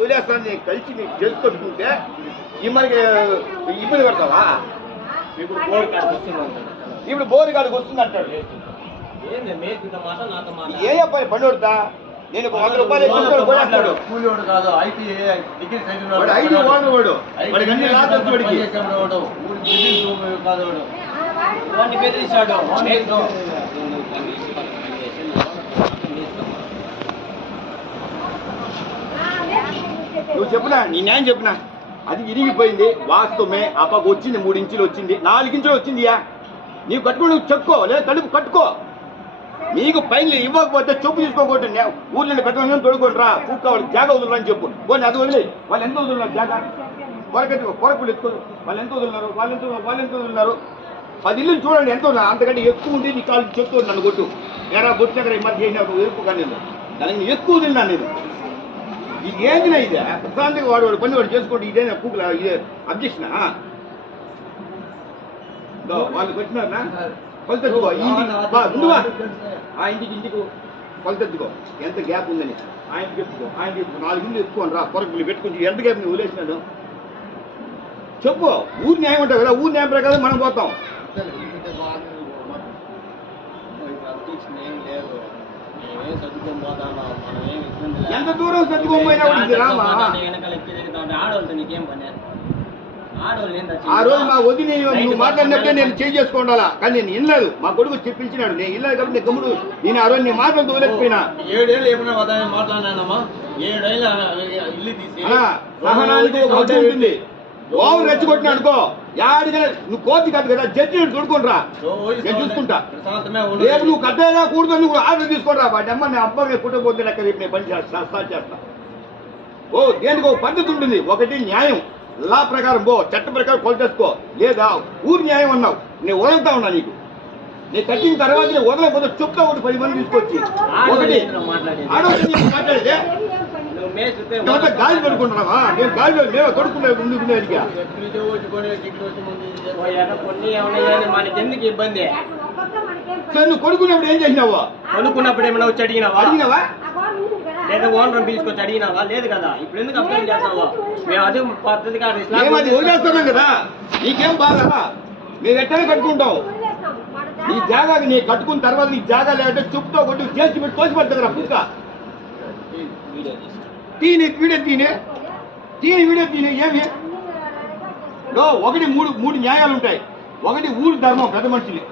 వదిలేస్తాను నేను కలిసి నీకు చేసుకొచ్చుకుంటే మనకి ఇబ్బంది పడతావా? ఇప్పుడు బోరు కాడికి వస్తుంది అంటాడు. ఏ పని పని పడుతా నేను 100 రూపాయలు కొనేస్తాడు. కూలివాడు కాదు, ఐటీ డిగ్రీ చదివినాడు, ఐటీ వాడు వాడికి అన్ని లాస్ వచ్చి వాడికి కాదు వాడిని బెదిరించాడు. నువ్వు చెప్పినా నీ న్యాయం చెప్పినా అది విరిగిపోయింది వాస్తవమే. అప్పకు వచ్చింది 3 ఇంచులు వచ్చింది, 4 ఇంచులు వచ్చిందియా. నీవు కట్టుకుని నువ్వు చెప్పుకో, లేదా తలుపు కట్టుకో. నీకు పైన ఇవ్వకపోతే చెప్పు తీసుకోకూడదు. ఊర్లో కట్టుకొని తొడుకొని రా, పూర్తి వాళ్ళకి జాగా వదులు అని చెప్పు. పోనీ అది వదిలే. వాళ్ళు ఎంత వదులున్నారు జాగా? కొరకులు ఎత్తుకోదు. వాళ్ళు ఎంత వదులున్నారు? వాళ్ళు ఎంత వదులున్నారు? 10 ఇల్లు చూడండి ఎంత ఉన్నా, అంతకంటే ఎక్కువ ఉంది. నీ కాళ్ళు చెప్తూ నన్ను కొట్టు ఎరా కొట్టినక్కడ ఈ మధ్య చేసినప్పుడు ఎరుపు కానీ దానికి ఎక్కువ తిన్నా నేను. ఇది ఏంటినా ఇదే ప్రశాంతంగా వాడు పని వాడు చేసుకోండి. ఇదేనా పూకులా? ఇదే అబ్జెక్షనా? వాళ్ళు పెట్టినారా కొలతెత్తుకో. ముందువా ఆ ఇంటికి కొలతెత్తుకో ఎంత గ్యాప్ ఉందని. ఆయనకి చెప్పుకో, 4 ఇల్లు ఎత్తుకోండి రా. కొరకులు పెట్టుకుని ఎంత గ్యాప్ నువ్వు వదిలేసినాను చెప్పు. ఊరు న్యాయం ఉంటావు కదా, ఊరు న్యాయం ప్రకారం మనం పోతాం. ఎంత దూరం సర్దుకోపోయినా రామా. ఆ రోజు మా వదిలి నువ్వు మాట్లాడినప్పుడే నేను చేంజ్ చేసుకోవాలా, కానీ నేను వినలేదు. మా కొడుకు చెప్పించినాడు, నేను వినలేదు కాబట్టి నేను గమ్ముడు. నేను ఆ రోజు నీ మాటలు వదిలేకపోయినా. 7 ఏళ్ళు ఏమన్నా మాట్లాడినానమ్మా. 7 ఏళ్ళ ఇల్లు తీసి సహనానికి ఒక హద్దు ఉంటుంది. ఓవర్ రెచ్చగొట్టినా అనుకో యాడిగా నువ్వు కోతి కాదు కదా, జడ్జి తొడుకొని రా, నేను చూసుకుంటా. రేపు నువ్వు కట్టేలా కూడదు, నువ్వు ఆర్డర్ తీసుకొని రా. వాటి అమ్మ నేను అబ్బాయి పుట్టబోతే లెక్క రేపు నేను పని స్టార్ట్ చేస్తా. ఓ దేనికి ఒక పద్ధతి ఉంటుంది. ఒకటి న్యాయం, లా ప్రకారం పో, చట్ట ప్రకారం కొలతేసుకో. లేదా ఊరు న్యాయం అన్నావు, నేను వదులుతా ఉన్నా. నీకు నేను కట్టిన తర్వాత నేను వదలకపోతే చెప్తా ఒకటి 10 మంది తీసుకొచ్చి ఒకటి ఆడవాళ్ళు మాట్లాడితే గాలి పడుకుంటున్నావా? నేను గాలిలో మేము కొడుకునే ముందుకునేదిగా మనకెందుకు ఇబ్బంది? నువ్వు కొడుకున్నప్పుడు ఏం చేసినావా? కొనుక్కున్నప్పుడు ఏమైనా వచ్చి అడిగినావా? లేదా ఓనర్ పిలుచుకొచ్చి అడిగినావా? లేదు కదా. ఇప్పుడు ఎందుకు అప్లై చేస్తావా? మేము అదే పద్ధతిగా వదిలేస్తున్నాం కదా. నీకేం బాగా? మేము ఎట్లా కట్టుకుంటాం? నీ జాగాకి నీ కట్టుకున్న తర్వాత నీకు జాగా లేదంటే చెప్తా కొట్టి చేసి పెట్టి తోసి పెడతా పుక్క వీడియో తీనే ఏమి? ఒకటి 3 న్యాయాలు ఉంటాయి. ఒకటి ఊరు ధర్మం పెద్ద మనుషులు,